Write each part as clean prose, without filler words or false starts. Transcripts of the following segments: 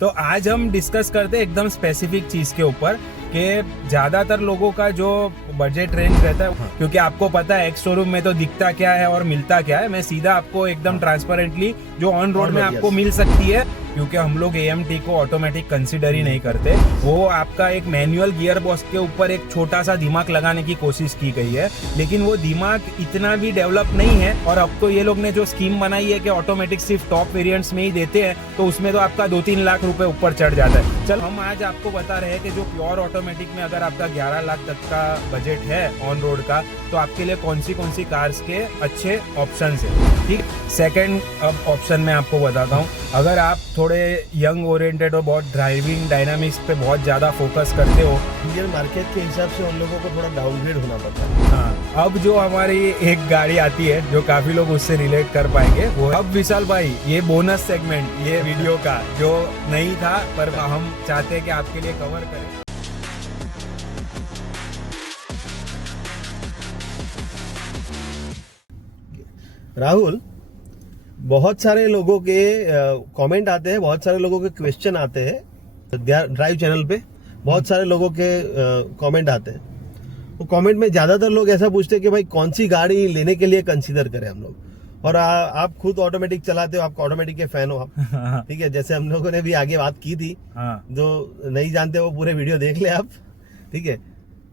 तो आज हम डिस्कस करते हैं एकदम स्पेसिफिक चीज के ऊपर कि ज्यादातर लोगों का जो बजट रेंज रहता है, क्योंकि आपको पता है एक्स शोरूम में तो दिखता क्या है और मिलता क्या है। मैं सीधा आपको एकदम ट्रांसपेरेंटली जो ऑन रोड में आपको मिल सकती है, क्योंकि हम लोग AMT को ऑटोमेटिक कंसीडर ही नहीं करते। वो आपका एक मैनुअल गियर बॉक्स के ऊपर एक छोटा सा दिमाग लगाने की कोशिश की गई है, लेकिन वो दिमाग इतना भी डेवलप नहीं है। और अब तो ये लोग ने जो स्कीम बनाई है कि ऑटोमेटिक सिर्फ टॉप वेरिएंट्स में ही देते हैं, तो उसमें तो आपका 2-3 लाख रुपए ऊपर चढ़ जाता है। चल हम आज आपको बता रहे हैं कि जो प्योर ऑटोमेटिक में अगर आपका 11 लाख तक का बजट है ऑन रोड का, तो आपके लिए कौन सी कार्स के अच्छे ऑप्शंस है। ठीक, सेकंड अब ऑप्शन मैं आपको बताता हूँ। अगर आप थोड़े यंग ओरिएंटेड और बहुत ड्राइविंग डायनामिक्स पे बहुत ज्यादा फोकस करते हो, इंडियन मार्केट के हिसाब से उन लोगों को थोड़ा डाउनग्रेड होना पड़ता है। हाँ, अब जो हमारी एक गाड़ी आती है जो काफी लोग उससे रिलेट कर पाएंगे, वो अब विशाल भाई ये बोनस सेगमेंट ये वीडियो का जो नहीं था, पर हम चाहते हैं कि आपके लिए कवर करें। राहुल, बहुत सारे लोगों के कमेंट आते हैं, बहुत सारे लोगों के क्वेश्चन आते हैं ड्राइव चैनल पे। बहुत सारे लोगों के कमेंट आते हैं। वो कमेंट में ज्यादातर लोग ऐसा पूछते हैं कि भाई कौन सी गाड़ी लेने के लिए कंसीडर करें हम लोग। और आप खुद ऑटोमेटिक चलाते हो, आप ऑटोमेटिक के फैन हो आप। ठीक है, जैसे हम लोगों ने भी आगे बात की थी। जो नहीं जानते वो पूरे वीडियो देख ले आप। ठीक है,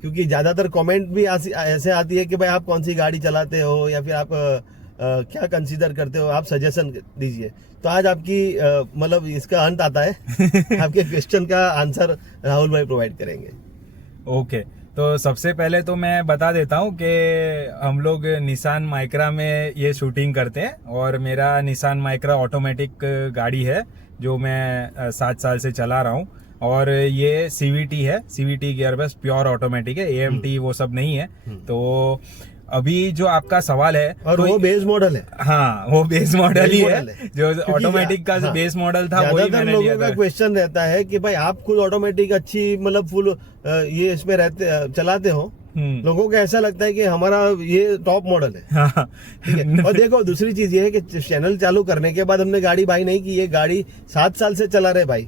क्योंकि ज्यादातर कमेंट भी ऐसे आती है कि भाई आप कौन सी गाड़ी चलाते हो, या फिर आप क्या कंसीडर करते हो, आप सजेशन दीजिए। तो आज आपकी मतलब इसका अंत आता है। आपके क्वेश्चन का आंसर राहुल भाई प्रोवाइड करेंगे। ओके, तो सबसे पहले तो मैं बता देता हूँ कि हम लोग निसान माइक्रा में ये शूटिंग करते हैं, और मेरा निसान माइक्रा ऑटोमेटिक गाड़ी है जो मैं 7 साल से चला रहा हूँ। और ये CVT है, CVT गियर बस प्योर ऑटोमेटिक है, AMT वो सब नहीं है। तो अभी जो आपका सवाल है, और तो वो बेस मॉडल है। हाँ, वो बेस मॉडल ही है। जो ऑटोमेटिक का बेस मॉडल था वही मैंने लिया था। लोगों का क्वेश्चन रहता है कि भाई आप खुद ऑटोमेटिक अच्छी मतलब फुल ये इसमें चलाते हो। लोगों को ऐसा लगता है कि हमारा ये टॉप मॉडल है। ठीक है, और देखो दूसरी चीज ये है कि चैनल चालू करने के बाद हमने गाड़ी बाई नहीं की, ये गाड़ी 7 साल से चला रहे भाई।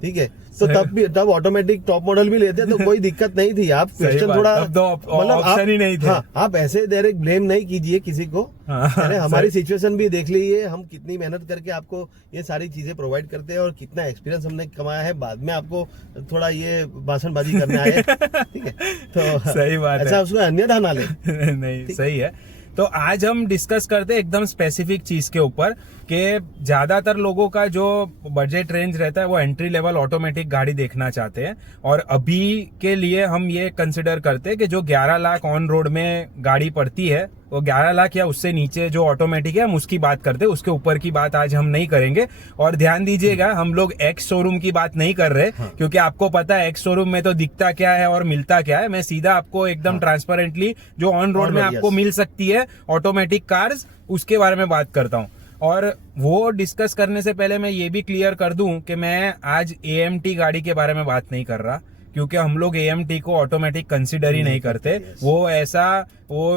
ठीक है, तो तब ऑटोमेटिक टॉप मॉडल भी लेते तो कोई दिक्कत नहीं थी। आप क्वेश्चन थोड़ा मतलब ऑप्शन ही नहीं थे। हाँ, आप ऐसे डायरेक्ट ब्लेम नहीं कीजिए किसी को। हमारी सिचुएशन भी देख लीजिए, हम कितनी मेहनत करके आपको ये सारी चीजें प्रोवाइड करते हैं और कितना एक्सपीरियंस हमने कमाया है। बाद में आपको थोड़ा ये भाषणबाजी करना है। ठीक है, तो सही बात है, ऐसा उसको अन्यथा ना ले। नहीं, सही है। तो आज हम डिस्कस करते हैं एकदम स्पेसिफिक चीज के ऊपर कि ज्यादातर लोगों का जो बजट रेंज रहता है वो एंट्री लेवल ऑटोमेटिक गाड़ी देखना चाहते हैं। और अभी के लिए हम ये कंसिडर करते हैं कि जो 11 लाख ऑन रोड में गाड़ी पड़ती है, वो 11 लाख या उससे नीचे जो ऑटोमेटिक है, हम उसकी बात करते हैं। उसके ऊपर की बात आज हम नहीं करेंगे। और ध्यान दीजिएगा, हम लोग एक्स शोरूम की बात नहीं कर रहे, क्योंकि आपको पता है एक्स शोरूम में तो दिखता क्या है और मिलता क्या है। मैं सीधा आपको एकदम ट्रांसपेरेंटली जो ऑन रोड में आपको मिल सकती है ऑटोमेटिक कार्स, उसके बारे में बात करता हूँ। और वो डिस्कस करने से पहले मैं ये भी क्लियर कर दूं कि मैं आज AMT गाड़ी के बारे में बात नहीं कर रहा, क्योंकि हम लोग AMT को ऑटोमेटिक कंसीडर ही नहीं करते। वो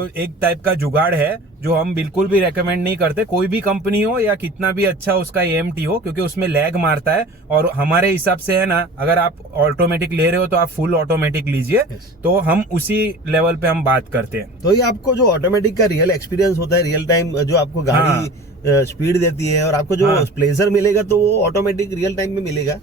एक टाइप का जुगाड़ है जो हम बिल्कुल भी रेकमेंड नहीं करते, कोई भी कंपनी हो या कितना भी अच्छा उसका AMT हो, क्योंकि उसमें लैग मारता है। और हमारे हिसाब से है ना, अगर आप ऑटोमेटिक ले रहे हो तो आप फुल ऑटोमेटिक लीजिए। तो हम उसी लेवल पे हम बात करते हैं। तो ये आपको जो ऑटोमेटिक का रियल एक्सपीरियंस होता है, रियल टाइम जो आपको गाड़ी स्पीड देती है, और आपको जो प्लेजर मिलेगा तो वो ऑटोमेटिक रियल टाइम में मिलेगा।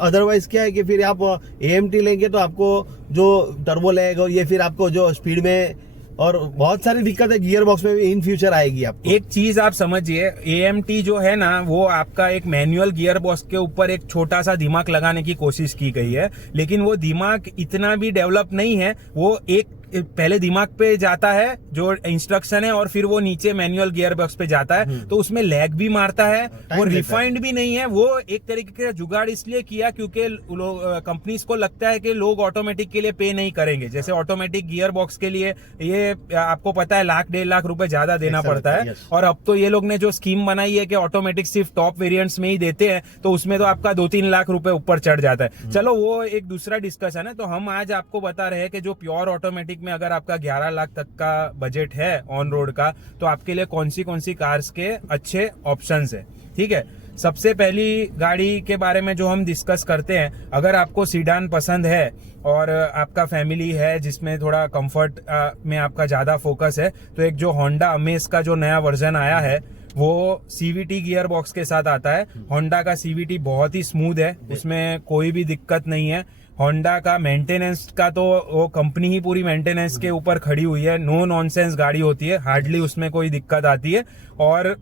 अदरवाइज क्या है कि फिर आप AMT लेंगे तो आपको जो टर्बो लैग और ये फिर आपको जो स्पीड में और बहुत सारी दिक्कत है गियर बॉक्स में भी इन फ्यूचर आएगी। आपको एक चीज आप समझिए, AMT जो है ना, वो आपका एक मैनुअल गियर बॉक्स के ऊपर एक छोटा सा दिमाग लगाने की कोशिश की गई है, लेकिन वो दिमाग इतना भी डेवलप नहीं है। वो एक पहले दिमाग पे जाता है जो इंस्ट्रक्शन है, और फिर वो नीचे मैनुअल गियर बॉक्स पे जाता है, तो उसमें लैग भी मारता है। वो रिफाइंड भी नहीं है। वो एक तरीके का जुगाड़ इसलिए किया क्योंकि कंपनीज को लगता है कि लोग ऑटोमेटिक के लिए पे नहीं करेंगे। जैसे ऑटोमेटिक गियर बॉक्स के लिए ये आपको पता है 1-1.5 लाख रुपए ज्यादा देना पड़ता है। और अब तो ये लोग ने जो स्कीम बनाई है कि ऑटोमेटिक सिर्फ टॉप वेरिएंट्स में ही देते हैं, तो उसमें तो आपका 2-3 लाख रुपए ऊपर चढ़ जाता है। चलो वो एक दूसरा डिस्कशन है। तो हम आज आपको बता रहे हैं कि जो प्योर ऑटोमेटिक में अगर आपका 11 लाख तक का बजट है ऑन रोड का, तो आपके लिए कौन सी कार्स के अच्छे ऑप्शंस है। ठीक है, सबसे पहली गाड़ी के बारे में जो हम डिस्कस करते हैं, अगर आपको सीडान पसंद है और आपका फैमिली है जिसमें थोड़ा कंफर्ट में आपका ज्यादा फोकस है, तो एक जो होंडा अमेज का जो नया वर्जन आया है वो सीवीटी गियर बॉक्स के साथ आता है। होंडा का सीवीटी बहुत ही स्मूथ है, उसमें कोई भी दिक्कत नहीं है। होंडा का मेंटेनेंस का तो वो कंपनी ही पूरी मेंटेनेंस के ऊपर खड़ी हुई है, नो नॉनसेंस गाड़ी होती है, हार्डली उसमें कोई दिक्कत आती है। और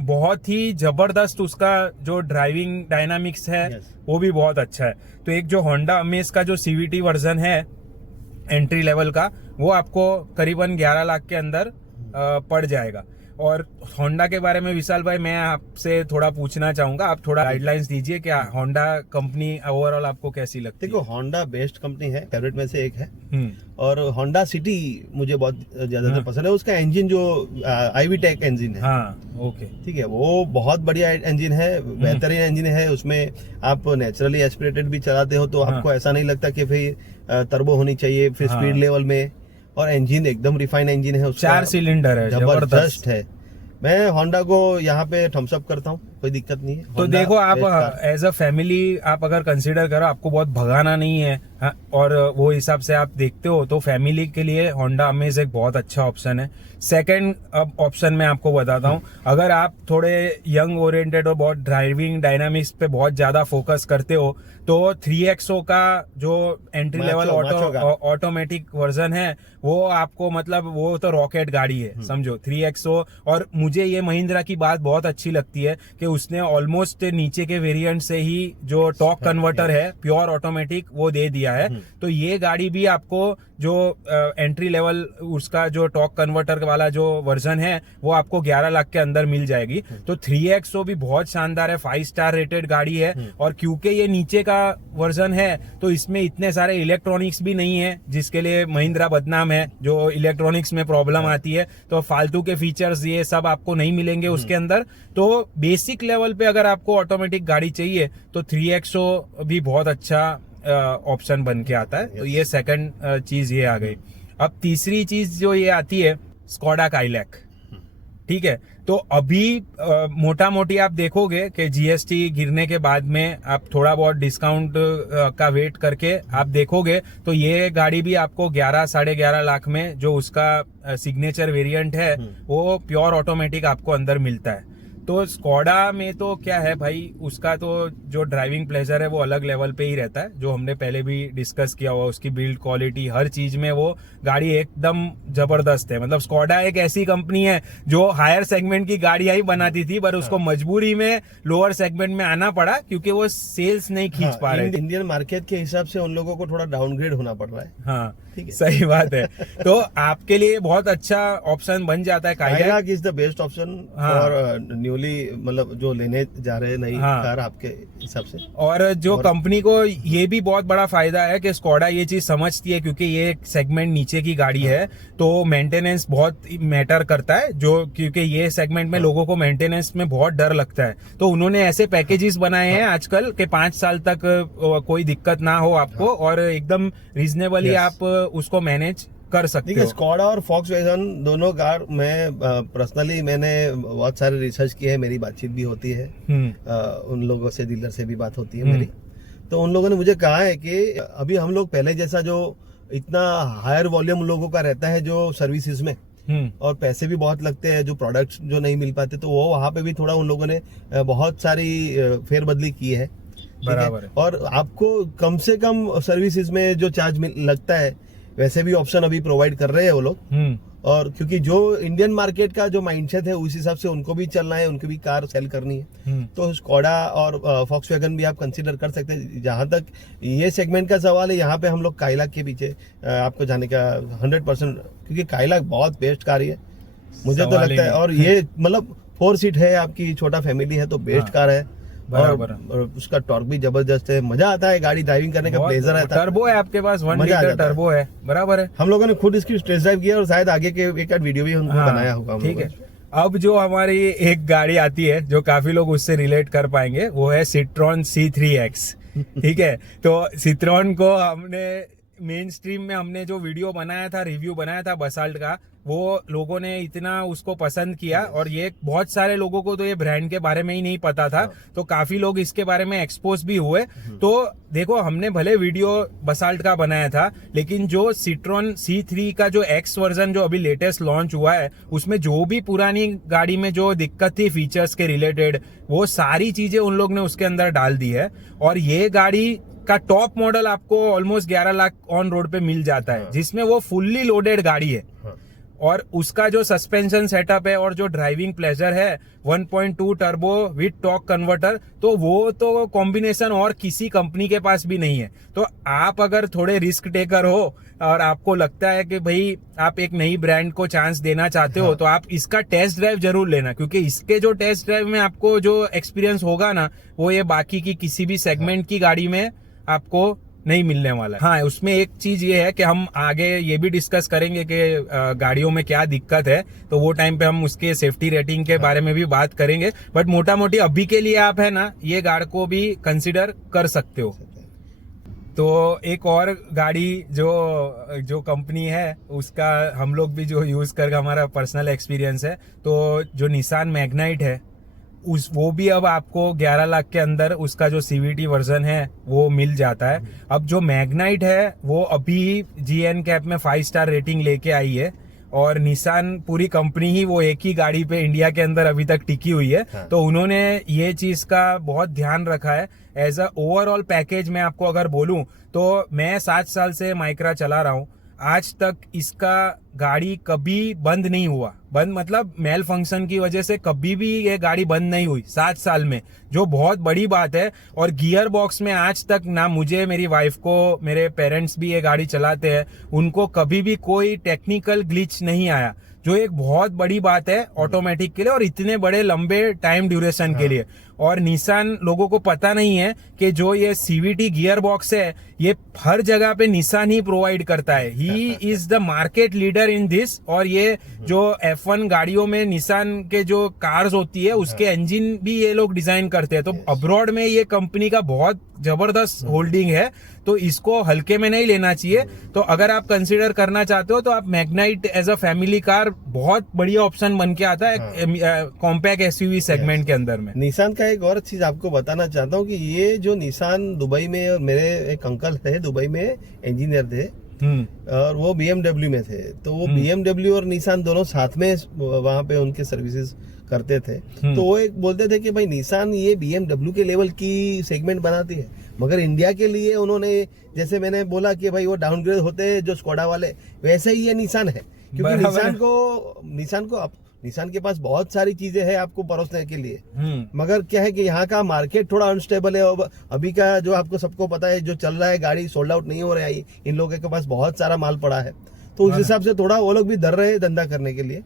बहुत ही जबरदस्त उसका जो ड्राइविंग डायनामिक्स है वो भी बहुत अच्छा है। तो एक जो होंडा अमेज का जो सीवीटी वर्जन है एंट्री लेवल का, वो आपको करीबन 11 लाख के अंदर पड़ जाएगा। और होंडा के बारे में विशाल भाई मैं आपसे थोड़ा पूछना चाहूंगा, आप थोड़ा गाइडलाइंस दीजिए कि होंडा कंपनी ओवरऑल आपको कैसी लगती है? देखो, होंडा बेस्ट कंपनी है, फेवरेट में से एक है। और होंडा सिटी मुझे बहुत ज्यादातर पसंद है। उसका इंजन जो आईवी टेक इंजन है, हाँ ओके, ठीक है, वो बहुत बढ़िया इंजन है, बेहतरीन इंजन है। उसमें आप नेचुरली एस्पिरेटेड भी चलाते हो तो आपको ऐसा नहीं लगता कि फिर टर्बो होनी चाहिए फिर स्पीड लेवल में। और इंजन एकदम रिफाइन इंजन है उसका, 4 सिलेंडर है, जबरदस्त है। मैं होंडा को यहाँ पे थम्स अप करता हूँ, कोई दिक्कत नहीं है। तो देखो आप एज अ फैमिली आप अगर कंसीडर करो, आपको बहुत भगाना नहीं है, हाँ, और वो हिसाब से आप देखते हो तो फैमिली के लिए होंडा अमेज एक बहुत अच्छा ऑप्शन है। सेकंड ऑप्शन मैं आपको बताता हूँ, अगर आप थोड़े यंग ओरिएंटेड और बहुत ड्राइविंग डायनामिक्स पे बहुत ज्यादा फोकस करते हो तो 3XO का जो एंट्री लेवल ऑटोमेटिक वर्जन है वो आपको, मतलब वो तो रॉकेट गाड़ी है समझो 3XO। और मुझे ये महिंद्रा की बात बहुत अच्छी लगती है कि उसने ऑलमोस्ट नीचे के वेरिएंट से ही जो टॉर्क कन्वर्टर है प्योर ऑटोमेटिक वो दे दिया है। तो ये गाड़ी भी आपको जो एंट्री लेवल उसका जो टॉर्क कन्वर्टर वाला जो वर्जन है वो आपको 11 लाख के अंदर मिल जाएगी। तो 3XO भी बहुत शानदार है, 5 स्टार रेटेड गाड़ी है। और क्योंकि ये नीचे का वर्जन है तो इसमें इतने सारे इलेक्ट्रॉनिक्स भी नहीं है जिसके लिए महिंद्रा बदनाम है, जो इलेक्ट्रॉनिक्स में प्रॉब्लम आती है। तो फालतू के फीचर्स ये सब आपको नहीं मिलेंगे उसके अंदर। तो बेसिक लेवल पे अगर आपको ऑटोमेटिक गाड़ी चाहिए तो 3XO भी बहुत अच्छा ऑप्शन बन के आता है। तो ये सेकंड चीज ये आ गई। अब तीसरी चीज जो ये आती है स्कोडा काइलैक, ठीक है। तो अभी मोटा मोटी आप देखोगे कि जीएसटी गिरने के बाद में आप थोड़ा बहुत डिस्काउंट का वेट करके आप देखोगे तो ये गाड़ी भी आपको 11-11.5 लाख में जो उसका सिग्नेचर वेरिएंट है वो प्योर ऑटोमेटिक आपको अंदर मिलता है। तो स्कोडा में तो क्या है भाई, उसका तो जो ड्राइविंग प्लेजर है वो अलग लेवल पे ही रहता है, जो हमने पहले भी डिस्कस किया हुआ। उसकी बिल्ड क्वालिटी हर चीज में वो गाड़ी एकदम जबरदस्त है। मतलब स्कोडा एक ऐसी कंपनी है जो हायर सेगमेंट की गाड़ियां ही बनाती थी पर उसको मजबूरी में लोअर सेगमेंट में आना पड़ा क्योंकि वो सेल्स नहीं खींच पा रहे। इंडियन मार्केट के हिसाब से उन लोगों को थोड़ा डाउनग्रेड होना पड़ रहा है। हाँ सही बात है। तो आपके लिए बहुत अच्छा ऑप्शन बन जाता है Kylaq is the best option for newly, मतलब जो लेने जा रहे हैं नई कार आपके हिसाब से। और जो कंपनी को ये भी बहुत बड़ा फायदा है कि स्कोडा ये चीज समझती है क्योंकि ये एक सेगमेंट नीचे की गाड़ी है तो मेंटेनेंस बहुत मैटर करता है, जो क्योंकि ये सेगमेंट में लोगों को मेंटेनेंस में बहुत डर लगता है। तो उन्होंने ऐसे पैकेजेस बनाए हैं आजकल के 5 साल तक कोई दिक्कत ना हो आपको और एकदम रीजनेबली आप उसको मैनेज कर सकते हो। स्कोडा और फॉक्सवैगन दोनों कार मैं पर्सनली मैंने बहुत सारे रिसर्च किए हैं, मेरी बातचीत भी होती है उन लोगों से, डीलर से भी बात होती है मेरी। तो उन लोगों ने मुझे कहा है कि अभी हम लोग पहले जैसा जो इतना हायर वॉल्यूम लोगों का रहता है जो सर्विसेज में और पैसे भी बहुत लगते हैं, जो प्रोडक्ट्स जो नहीं मिल पाते, तो वो वहाँ पे भी थोड़ा उन लोगों ने बहुत सारी फेरबदली की है। बराबर है। और आपको कम से कम सर्विसेज में जो चार्ज लगता है वैसे भी ऑप्शन अभी प्रोवाइड कर रहे हैं वो लोग। और क्योंकि जो इंडियन मार्केट का जो माइंडसेट है उस हिसाब से उनको भी चलना है, उनकी भी कार सेल करनी है। तो स्कोडा और फॉक्सवैगन भी आप कंसीडर कर सकते हैं। जहां तक ये सेगमेंट का सवाल है, यहाँ पे हम लोग काइलैक के पीछे आपको जाने का 100%, क्योंकि काइलैक बहुत बेस्ट कार है मुझे तो लगता है। और ये मतलब 4 सीट है, आपकी छोटा फैमिली है तो बेस्ट कार है। और उसका टॉर्क भी जबरदस्त है, मजा आता है गाड़ी ड्राइविंग करने का, प्लेजर आता है। टर्बो है आपके पास, 1 लीटर टर्बो है, बराबर है। हम लोगों ने खुद इसकी टेस्ट ड्राइव किया और शायद आगे के एक आध वीडियो भी उनको बनाया होगा। ठीक है। अब जो हमारी एक गाड़ी आती है जो काफी लोग उससे रिलेट कर पाएंगे वो है सिट्रॉन C3X। ठीक है। तो सिट्रॉन को हमने मेन स्ट्रीम में हमने जो वीडियो बनाया था, रिव्यू बनाया था बसाल्ट का, वो लोगों ने इतना उसको पसंद किया, और ये बहुत सारे लोगों को तो ये ब्रांड के बारे में ही नहीं पता था, तो काफी लोग इसके बारे में एक्सपोज भी हुए। तो देखो, हमने भले वीडियो बसाल्ट का बनाया था, लेकिन जो सिट्रॉन C3 का जो X वर्जन जो अभी लेटेस्ट लॉन्च हुआ है, उसमें जो भी पुरानी गाड़ी में जो दिक्कत थी फीचर्स के रिलेटेड, वो सारी चीजें उन लोग ने उसके अंदर डाल दी है। और ये गाड़ी का टॉप मॉडल आपको ऑलमोस्ट 11 लाख ऑन रोड पे मिल जाता है, जिसमें वो फुल्ली लोडेड गाड़ी है। और उसका जो सस्पेंशन सेटअप है और जो ड्राइविंग प्लेजर है 1.2 टर्बो विद टॉर्क कन्वर्टर, तो वो तो कॉम्बिनेशन और किसी कंपनी के पास भी नहीं है। तो आप अगर थोड़े रिस्क टेकर हो और आपको लगता है कि भाई आप एक नई ब्रांड को चांस देना चाहते हो, तो आप इसका टेस्ट ड्राइव जरूर लेना, क्योंकि इसके जो टेस्ट ड्राइव में आपको जो एक्सपीरियंस होगा ना, वो ये बाकी की किसी भी सेगमेंट की गाड़ी में आपको नहीं मिलने वाला है। हाँ, उसमें एक चीज ये है कि हम आगे ये भी डिस्कस करेंगे कि गाड़ियों में क्या दिक्कत है, तो वो टाइम पे हम उसके सेफ्टी रेटिंग के बारे में भी बात करेंगे। बट मोटा मोटी अभी के लिए आप है ना, ये गाड़ी को भी कंसिडर कर सकते हो। तो एक और गाड़ी जो कंपनी है, उसका हम लोग भी जो यूज कर हमारा पर्सनल एक्सपीरियंस है, तो जो निसान मैग्नाइट है, वो भी अब आपको 11 लाख के अंदर उसका जो CVT वर्जन है वो मिल जाता है। अब जो मैग्नाइट है वो अभी GN कैप में 5 स्टार रेटिंग लेके आई है, और निसान पूरी कंपनी ही वो एक ही गाड़ी पे इंडिया के अंदर अभी तक टिकी हुई है। हाँ। तो उन्होंने ये चीज का बहुत ध्यान रखा है। एज अ ओवरऑल पैकेज में आपको अगर बोलूं, तो मैं 7 साल से माइक्रा चला रहा हूं, आज तक इसका गाड़ी कभी बंद नहीं हुआ। बंद मतलब मेल फंक्शन की वजह से कभी भी ये गाड़ी बंद नहीं हुई 7 साल में, जो बहुत बड़ी बात है। और गियर बॉक्स में आज तक ना मुझे, मेरी वाइफ को, मेरे पेरेंट्स भी ये गाड़ी चलाते हैं, उनको कभी भी कोई टेक्निकल ग्लिच नहीं आया, जो एक बहुत बड़ी बात है ऑटोमेटिक के लिए और इतने बड़े लंबे टाइम ड्यूरेशन के लिए। और निसान, लोगों को पता नहीं है कि जो ये CVT गियर बॉक्स है, ये हर जगह पे निसान ही प्रोवाइड करता है। He is the market leader in this. और ये जो F1 गाड़ियों में निसान के जो कार्स होती है, उसके इंजन भी ये लोग डिजाइन करते हैं। तो अब्रॉड में ये कंपनी का बहुत जबरदस्त होल्डिंग है, तो इसको हल्के में नहीं लेना चाहिए। तो अगर आप कंसीडर करना चाहते हो, तो आप Magnite as a family car बहुत बढ़िया ऑप्शन बन के आता है कॉम्पैक्ट SUV सेगमेंट के अंदर में। निसान का एक और चीज आपको बताना चाहता हूँ कि ये जो निसान दुबई में, और मेरे एक अंकल थे दुबई में, इंजीनियर थे, और वो BMW में थे, तो वो BMW और निसान दोनों साथ में वहाँ पे उनके सर्विसेज करते थे। तो वो एक बोलते थे कि भाई निसान ये BMW के लेवल की सेगमेंट बनाती है, मगर इंडिया के लिए उन्होंने, जैसे मैंने बोला कि भाई वो डाउनग्रेड होते हैं जो स्कोडा वाले, वैसे ही ये निसान है। क्योंकि निसान के पास बहुत सारी चीजें हैं आपको परोसने के लिए, मगर क्या है कि यहाँ का मार्केट थोड़ा अनस्टेबल है। और अभी का जो आपको सबको पता है, जो चल रहा है, गाड़ी सोल्ड आउट नहीं हो रहा है, इन लोगों के पास बहुत सारा माल पड़ा है, तो उस हिसाब से थोड़ा वो लोग भी डर रहे हैं धंधा करने के लिए।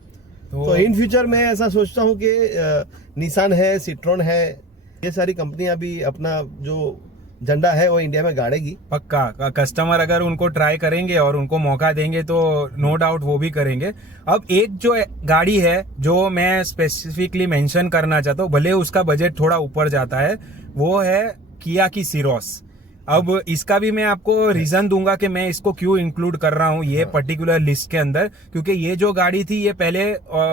तो इन फ्यूचर मैं ऐसा सोचता हूँ कि निसान है, सिट्रॉन है, ये सारी कंपनियां भी अपना जो झंडा है वो इंडिया में गाड़ेगी। पक्का, कस्टमर अगर उनको ट्राई करेंगे और उनको मौका देंगे तो नो डाउट वो भी करेंगे। अब एक जो गाड़ी है जो मैं स्पेसिफिकली मेंशन करना चाहता हूँ, भले उसका बजट थोड़ा ऊपर जाता है, वो है किया की सीरोस। अब इसका भी मैं आपको रीजन दूंगा कि मैं इसको क्यों इंक्लूड कर रहा हूं ये पर्टिकुलर लिस्ट के अंदर, क्योंकि ये जो गाड़ी थी ये पहले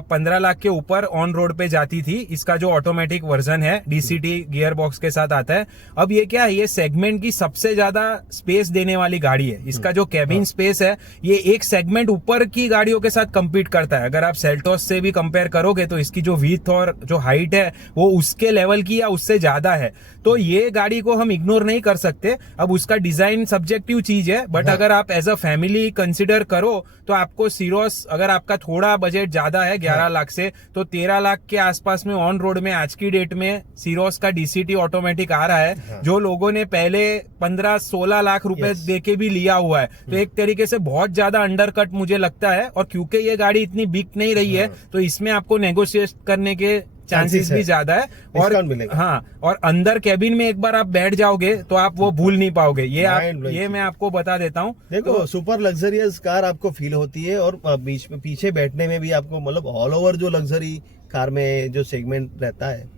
15 लाख के ऊपर ऑन रोड पे जाती थी। इसका जो ऑटोमेटिक वर्जन है DCT गियर बॉक्स के साथ आता है। अब ये क्या है, ये सेगमेंट की सबसे ज्यादा स्पेस देने वाली गाड़ी है। इसका जो कैबिन स्पेस है, ये एक सेगमेंट ऊपर की गाड़ियों के साथ कम्पीट करता है। अगर आप सेल्टोस से भी कंपेयर करोगे तो इसकी जो विड्थ और जो हाइट है वो उसके लेवल की या उससे ज्यादा है। तो ये गाड़ी को हम इग्नोर नहीं कर सकते। अब उसका डिजाइन सब्जेक्टिव चीज है, बट अगर आप एज अ फैमिली कंसिडर करो तो आपको सीरोस, अगर आपका थोड़ा बजट ज्यादा है 11 लाख से, तो 13 लाख के आसपास में ऑन रोड में आज की डेट में सीरोस का DCT ऑटोमेटिक आ रहा है, जो लोगों ने पहले 15-16 लाख रुपए देके भी लिया हुआ है। तो एक तरीके से बहुत ज्यादा अंडरकट मुझे लगता है। और क्योंकि ये गाड़ी इतनी बिक नहीं रही है, तो इसमें आपको नेगोशिएट करने के चांसेस भी ज्यादा है। और हाँ, और अंदर कैबिन में एक बार आप बैठ जाओगे तो आप वो भूल नहीं पाओगे। ये मैं आपको बता देता हूँ। देखो, तो सुपर लग्जरियस कार आपको फील होती है, और बीच में पीछे बैठने में भी आपको, मतलब ऑल ओवर जो लग्जरी कार में जो सेगमेंट रहता है,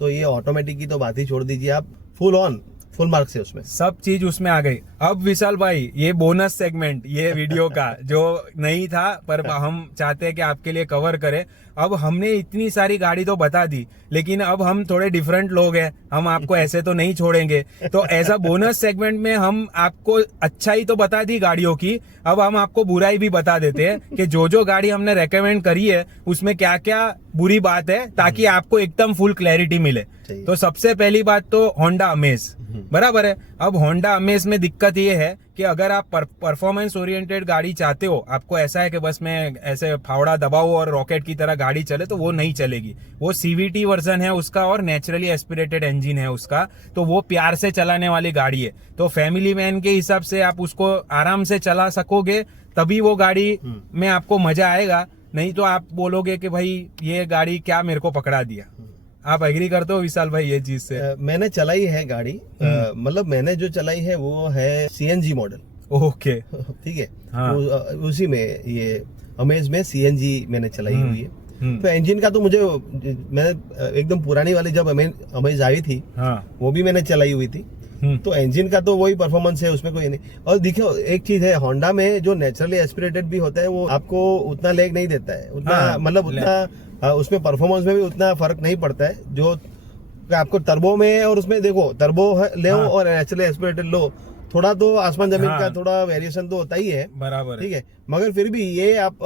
तो ये ऑटोमेटिक की तो बात ही छोड़ दीजिए, आप फुल मार्क्स है उसमें, सब चीज उसमें आ गई। अब विशाल भाई ये बोनस सेगमेंट ये वीडियो का जो नहीं था पर हम चाहते हैं कि आपके लिए कवर करें। अब हमने इतनी सारी गाड़ी तो बता दी, लेकिन अब हम थोड़े डिफरेंट लोग हैं, हम आपको ऐसे तो नहीं छोड़ेंगे। तो ऐसा बोनस सेगमेंट में हम आपको अच्छाई तो बता दी गाड़ियों की, अब हम आपको बुराई भी बता देते हैं कि जो गाड़ी हमने रेकमेंड करी है उसमें क्या क्या बुरी बात है, ताकि आपको एकदम फुल क्लैरिटी मिले। तो सबसे पहली बात तो होंडा अमेज, बराबर है। अब होंडा अमेज में दिक्कत ये है कि अगर आप परफॉर्मेंस ओरिएंटेड गाड़ी चाहते हो, आपको ऐसा है कि बस मैं ऐसे फावड़ा दबाऊं और रॉकेट की तरह गाड़ी चले, तो वो नहीं चलेगी। वो सीवीटी वर्जन है उसका और नेचुरली एस्पिरेटेड इंजन है उसका, तो वो प्यार से चलाने वाली गाड़ी है। तो फैमिली मैन के हिसाब से आप उसको आराम से चला सकोगे, तभी वो गाड़ी में आपको मजा आएगा। नहीं तो आप बोलोगे कि भाई ये गाड़ी क्या मेरे को पकड़ा दिया। आप एग्री करते हो विशाल भाई ये चीज से? मैंने चलाई है गाड़ी, मतलब मैंने जो चलाई है वो है सीएनजी मॉडल। ओके ठीक है। हाँ। उसी में ये अमेज में सीएनजी मैंने चलाई हुई है। तो इंजन का तो मैंने एकदम पुरानी वाली जब अमेज आई थी, हाँ, वो भी मैंने चलाई हुई थी। तो इंजन का तो वही परफॉर्मेंस है, उसमें कोई नहीं। और देखो एक चीज है, होंडा में जो नेचुरली एस्पिरेटेड भी होता है वो आपको उतना लेग नहीं देता है, उतना हाँ, मतलब उतना उसमें परफॉर्मेंस में भी उतना फर्क नहीं पड़ता है जो आपको टर्बो में। और उसमें देखो टर्बो लो हाँ, और नेचुरली एस्पिरेटेड लो, थोड़ा तो आसमान जमीन हाँ, का थोड़ा वेरिएशन तो होता ही है, बराबर है। ठीक है। मगर फिर भी ये आप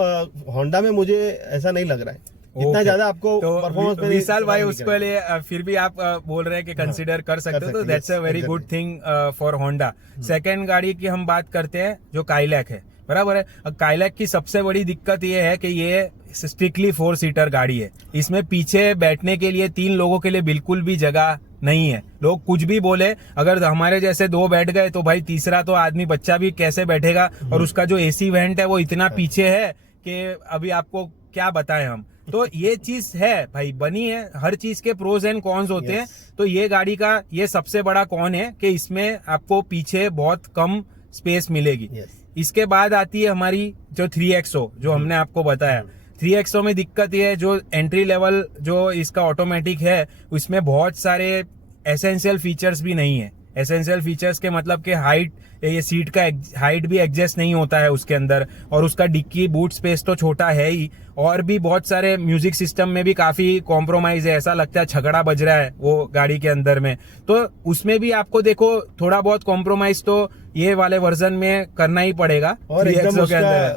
होंडा में मुझे ऐसा नहीं लग रहा है इतना ज्यादा आपको परफॉर्मेंस में। विशाल भाई उसके लिए फिर भी आप बोल रहे हैं कि कंसीडर कर सकते हो, तो that's a very good thing for Honda. Second गाड़ी की हम बात करते हैं जो काइलैक है, बराबर है। काइलैक की सबसे बड़ी दिक्कत ये है कि ये स्ट्रिक्टली 4 सीटर गाड़ी है। इसमें पीछे बैठने के लिए 3 लोगों के लिए बिल्कुल भी जगह नहीं है। लोग कुछ भी बोले, अगर हमारे जैसे 2 बैठ गए तो भाई तीसरा तो आदमी बच्चा भी कैसे बैठेगा। और उसका जो एसी वेंट है वो इतना पीछे है कि अभी आपको क्या बताएं हम। तो ये चीज है भाई, बनी है, हर चीज के प्रोज एंड कॉन्स होते हैं। तो ये गाड़ी का ये सबसे बड़ा कॉन है कि इसमें आपको पीछे बहुत कम स्पेस मिलेगी। इसके बाद आती है हमारी जो 3XO जो हमने आपको बताया। 3XO में दिक्कत ये है, जो एंट्री लेवल जो इसका ऑटोमेटिक है उसमें बहुत सारे एसेंशियल फीचर्स भी नहीं है। एसेंशियल फीचर्स के मतलब कि हाइट, ये सीट का हाइट भी एडजस्ट नहीं होता है उसके अंदर, और उसका डिक्की बूट स्पेस तो छोटा है ही, और भी बहुत सारे म्यूजिक सिस्टम में भी काफी कॉम्प्रोमाइज है। ऐसा लगता है झगड़ा बज रहा है वो गाड़ी के अंदर में। तो उसमें भी आपको देखो थोड़ा बहुत कॉम्प्रोमाइज तो ये वाले वर्जन में करना ही पड़ेगा। और एकदम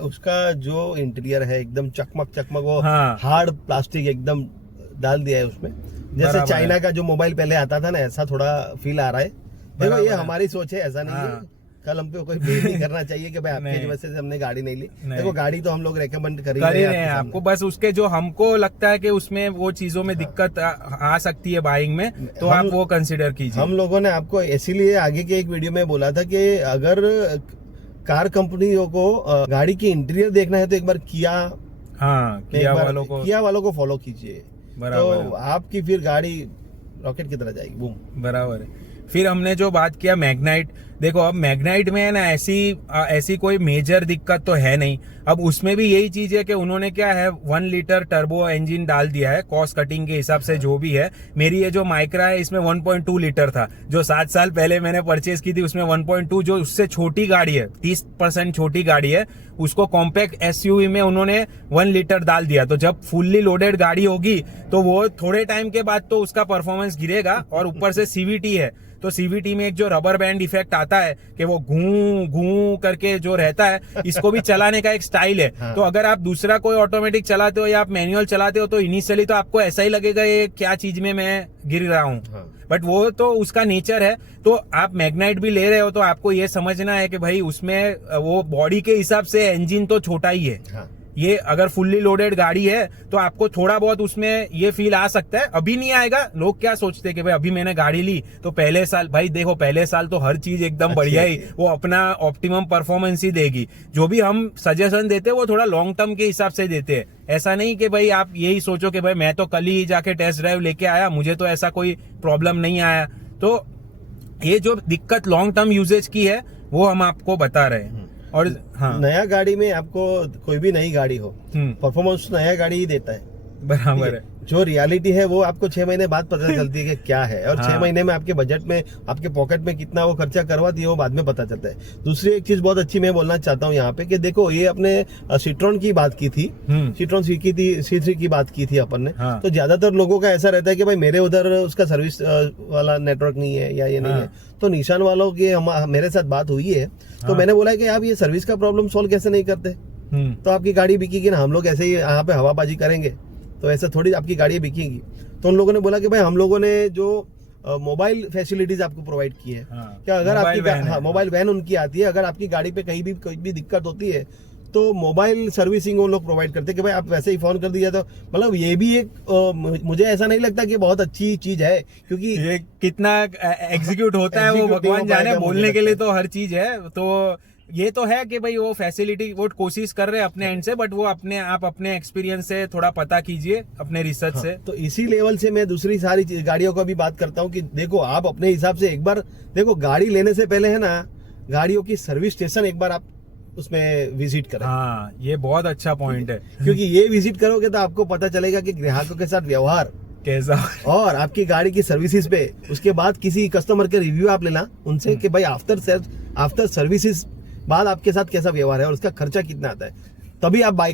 उसका जो इंटीरियर है एकदम चकमक वो हार्ड प्लास्टिक एकदम डाल दिया है उसमें, जैसे चाइना का जो मोबाइल पहले आता था ना, ऐसा थोड़ा फील आ रहा है। देखो ये हमारी सोच है, ऐसा नहीं है कल हम पे कोई ब्लेम नहीं करना चाहिए कि भाई आपकी वजह से हमने गाड़ी नहीं ली। देखो गाड़ी तो हम लोग रेकमेंड कर ही रहे हैं आपको, बस उसके जो हमको लगता है कि उसमें वो चीजों में दिक्कत आ सकती है बाइंग में, तो आप वो कंसिडर कीजिए। हम लोगों ने आपको इसीलिए आगे के एक वीडियो में बोला था कि अगर कार कंपनियों को गाड़ी की इंटीरियर देखना है तो एक बार किया वालों को फॉलो कीजिए, तो आपकी फिर गाड़ी रॉकेट की तरह जाएगी, बूम। बराबर है। फिर हमने जो बात किया मैग्नाइट, देखो अब मैग्नाइट में है ना ऐसी कोई मेजर दिक्कत तो है नहीं। अब उसमें भी यही चीज है कि उन्होंने क्या है 1 लीटर टर्बो इंजन डाल दिया है कॉस्ट कटिंग के हिसाब से जो भी है। मेरी ये जो माइक्रा है इसमें 1.2 लीटर था, जो 7 साल पहले मैंने परचेज की थी उसमें 1.2, जो उससे छोटी गाड़ी है 30% छोटी गाड़ी है, उसको कॉम्पैक्ट एसयूवी में उन्होंने 1 लीटर डाल दिया। तो जब फुल्ली लोडेड गाड़ी होगी तो वो थोड़े टाइम के बाद तो उसका परफॉर्मेंस गिरेगा। और ऊपर से सीवीटी है, तो सीवीटी में एक जो रबर बैंड इफेक्ट आता है कि वो घू घू करके जो रहता है, इसको भी चलाने का एक स्टाइल है। हाँ। तो अगर आप दूसरा कोई ऑटोमेटिक चलाते हो या आप मैनुअल चलाते हो तो इनिशियली तो आपको ऐसा ही लगेगा ये क्या चीज में मैं गिर रहा हूँ। हाँ। बट वो तो उसका नेचर है। तो आप मैग्नाइट भी ले रहे हो तो आपको ये समझना है कि भाई उसमें वो बॉडी के हिसाब से इंजन तो छोटा ही है। हाँ। ये अगर फुल्ली लोडेड गाड़ी है तो आपको थोड़ा बहुत उसमें ये फील आ सकता है, अभी नहीं आएगा। लोग क्या सोचते हैं कि भाई अभी मैंने गाड़ी ली तो पहले साल, भाई देखो पहले साल तो हर चीज एकदम बढ़िया ही, वो अपना ऑप्टिमम परफॉर्मेंस ही देगी। जो भी हम सजेशन देते हैं वो थोड़ा लॉन्ग टर्म के हिसाब से देते हैं। ऐसा नहीं कि भाई आप यही सोचो कि भाई मैं तो कल ही जाके टेस्ट ड्राइव लेके आया, मुझे तो ऐसा कोई प्रॉब्लम नहीं आया। तो ये जो दिक्कत लॉन्ग टर्म यूजेज की है वो हम आपको बता रहे हैं। और हाँ, नया गाड़ी में आपको कोई भी नई गाड़ी हो, परफॉर्मेंस नया गाड़ी ही देता है, बराबर है। जो रियलिटी है वो आपको 6 महीने बाद पता चलती है कि क्या है, और 6 हाँ। महीने में आपके बजट में, आपके पॉकेट में कितना वो खर्चा करवा दिए वो बाद में पता चलता है। दूसरी एक चीज बहुत अच्छी मैं बोलना चाहता हूँ यहाँ पे कि देखो, ये अपने सिट्रॉन की बात की थी, सिट्रॉन C3 की बात की थी अपन ने। हाँ। तो ज्यादातर लोगों का ऐसा रहता है कि भाई मेरे उधर उसका सर्विस वाला नेटवर्क नहीं है या ये नहीं हाँ। है। तो निशान वालों की मेरे साथ बात हुई है, तो हाँ। मैंने बोला कि आप ये सर्विस का प्रॉब्लम सॉल्व कैसे नहीं करते, तो आपकी गाड़ी बिकेगी ना, हम लोग ऐसे ही यहाँ पे हवाबाजी करेंगे तो ऐसा थोड़ी आपकी गाड़ी बिकेगी। तो उन लोगों ने बोला कि भाई हम लोगों ने जो मोबाइल फैसिलिटीज आपको प्रोवाइड की है, हाँ, क्या अगर मोबाइल वैन आपकी है। मोबाइल वैन उनकी आती है, अगर आपकी गाड़ी पे कहीं भी कोई भी दिक्कत होती है तो मोबाइल सर्विसिंग वो लोग प्रोवाइड करते हैं कि भाई आप वैसे ही फोन कर दीजिए। तो मतलब ये भी एक मुझे ऐसा नहीं लगता कि बहुत अच्छी चीज है, क्योंकि ये कितना एग्जीक्यूट होता है वो Execute भगवान हो जाने, पाएगा, मुझे बोलने के लिए लगता तो हर चीज है। तो ये तो है कि भाई वो फैसिलिटी वो कोशिश कर रहे हैं अपने एंड से, बट वो आप अपने एक्सपीरियंस से थोड़ा पता कीजिए, अपने रिसर्च से। तो इसी लेवल से मैं दूसरी सारी गाड़ियों का भी बात करता हूँ कि देखो, आप अपने हिसाब से एक बार देखो, गाड़ी लेने से पहले है ना, गाड़ियों की सर्विस स्टेशन एक बार आप उसमें विजिट करें। हाँ, ये बहुत अच्छा पॉइंट है। क्योंकि ये विजिट करोगे तो आपको पता चलेगा कि ग्राहकों के साथ व्यवहार कैसा और आपकी गाड़ी की सर्विसेज पे, उसके बाद किसी कस्टमर के रिव्यू आप लेना उनसे कि भाई आफ्टर सर्विसेज बाद आपके साथ कैसा व्यवहार है और उसका खर्चा कितना आता है, तभी आप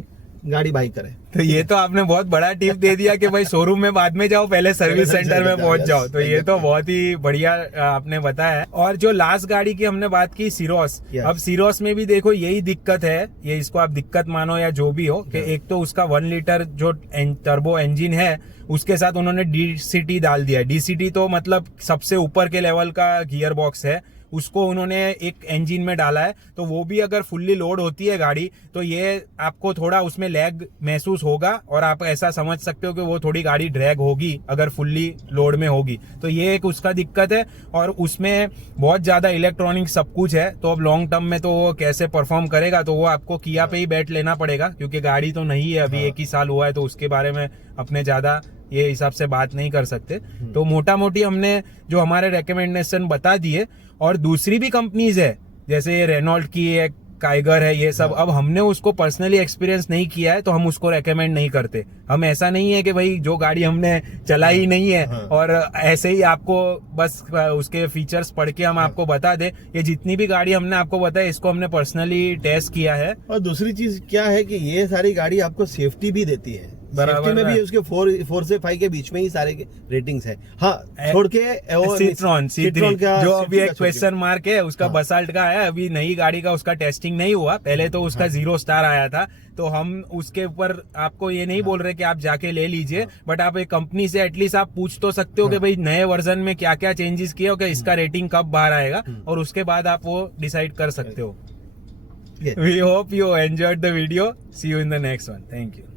गाड़ी बाई करें। तो ये तो आपने बहुत बड़ा टिप दे दिया कि भाई शोरूम में बाद में जाओ, पहले सर्विस सेंटर में पहुंच जाओ। तो ये तो बहुत ही बढ़िया आपने बताया है। और जो लास्ट गाड़ी की हमने बात की सीरोस, अब सीरोस में भी देखो यही दिक्कत है, ये इसको आप दिक्कत मानो या जो भी हो, कि एक तो उसका 1 लीटर जो टर्बो इंजन है उसके साथ उन्होंने DCT डाल दिया। DCT तो मतलब सबसे ऊपर के लेवल का गियर बॉक्स है, उसको उन्होंने एक इंजन में डाला है। तो वो भी अगर फुल्ली लोड होती है गाड़ी तो ये आपको थोड़ा उसमें लैग महसूस होगा, और आप ऐसा समझ सकते हो कि वो थोड़ी गाड़ी ड्रैग होगी अगर फुल्ली लोड में होगी। तो ये एक उसका दिक्कत है, और उसमें बहुत ज्यादा इलेक्ट्रॉनिक सब कुछ है। तो अब लॉन्ग टर्म में तो वो कैसे परफॉर्म करेगा, तो वो आपको किया पे ही बैठ लेना पड़ेगा, क्योंकि गाड़ी तो नहीं है अभी, 1 ही साल हुआ है, तो उसके बारे में अपने ज्यादा ये हिसाब से बात नहीं कर सकते। तो मोटा मोटी हमने जो हमारे रिकमेंडेशन बता दिए। और दूसरी भी कंपनीज है, जैसे ये रेनॉल्ट की है, काइगर है, ये सब अब हमने उसको पर्सनली एक्सपीरियंस नहीं किया है तो हम उसको रेकमेंड नहीं करते। हम ऐसा नहीं है कि भाई जो गाड़ी हमने चलाई नहीं है और ऐसे ही आपको बस उसके फीचर्स पढ़ के हम आपको बता दे। ये जितनी भी गाड़ी हमने आपको बताया इसको हमने पर्सनली टेस्ट किया है। और दूसरी चीज क्या है कि ये सारी गाड़ी आपको सेफ्टी भी देती है, सेफ्टी में भी उसके 4 से 5 के बीच में ही सारे रेटिंग्स है। हाँ, छोड़ के सिट्रॉन C3 का जो अभी एक क्वेश्चन मार्क है उसका, बसाल्ट का है, अभी नई गाड़ी का उसका टेस्टिंग नहीं हुआ, पहले तो उसका 0 स्टार आया था। तो हम उसके ऊपर आपको ये नहीं बोल रहे कि आप जाके ले लीजिए, बट आप एक कंपनी से एटलीस्ट आप पूछ तो सकते हो कि भाई नए वर्जन में क्या क्या चेंजेस किए हो, कि इसका रेटिंग कब बाहर आएगा, और उसके बाद आप वो डिसाइड कर सकते हो। We hope you enjoyed the video. See you in the next one. Thank you.